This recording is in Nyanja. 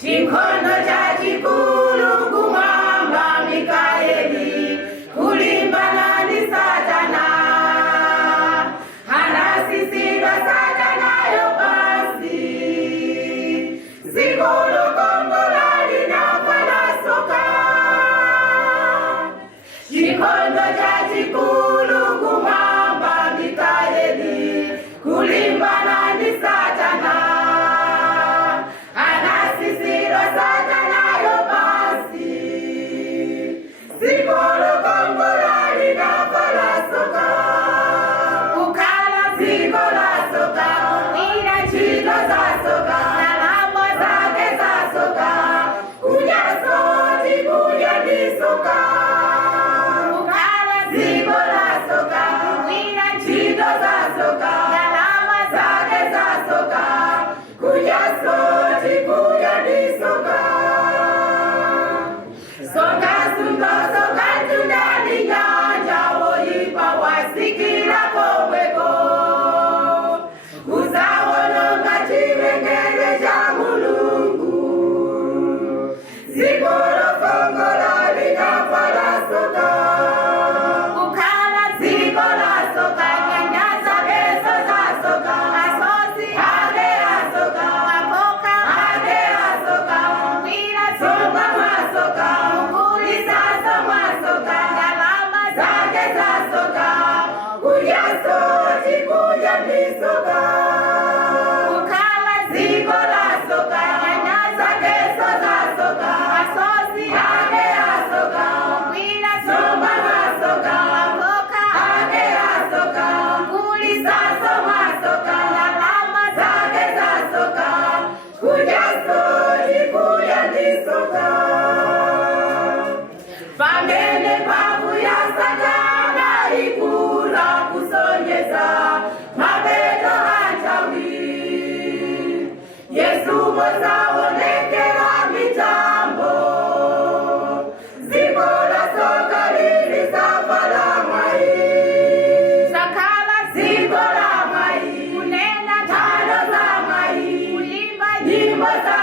Chikondo cha chikulu kumwamba Mikaeli, kulimbana ni Satana, anasisirwa Satana yo basi, zikulu kongola linafala soka. Chikondo cha chikulu kumwamba Mikaeli, kulimbana ni Satana, anasisirwa Satana yo basi, zikulu kongola linafala soka. Ukala ziko la soka, ina chito za soka, alama zake za soka, kuja soti kuja ni soka. Ukala ziko la soka, ina chito za soka, alama zake za soka, kuja soti kuja ni soka. Soka sunto soka tunani nyanja woipa wasikira koweko, uzawonoka chivengele cha Mulungu, zikolo kongola linafala soka. Ukala ziko la soka, nyanyaza beso za soka, asosi age asoka, makoka age asoka, mwira soka masoka, mkuli sasa masoka, alama zake za soka, kuja soti kuja misoka. Ukala ziko la soka, nyanyaza beso za soka, asosi age asoka, mwira soka masoka, makoka age asoka, mkuli sasa masoka, alama zake za soka, kuja soti kuja misoka. Pamene pavu ya Satana ikula kusonyeza mabeto hanjawi, Yesu mozaonekera mitambo, zikola soka lili safala mwai, sakala zikola mwai, kunena tano za mwai, kulimba nyimbo za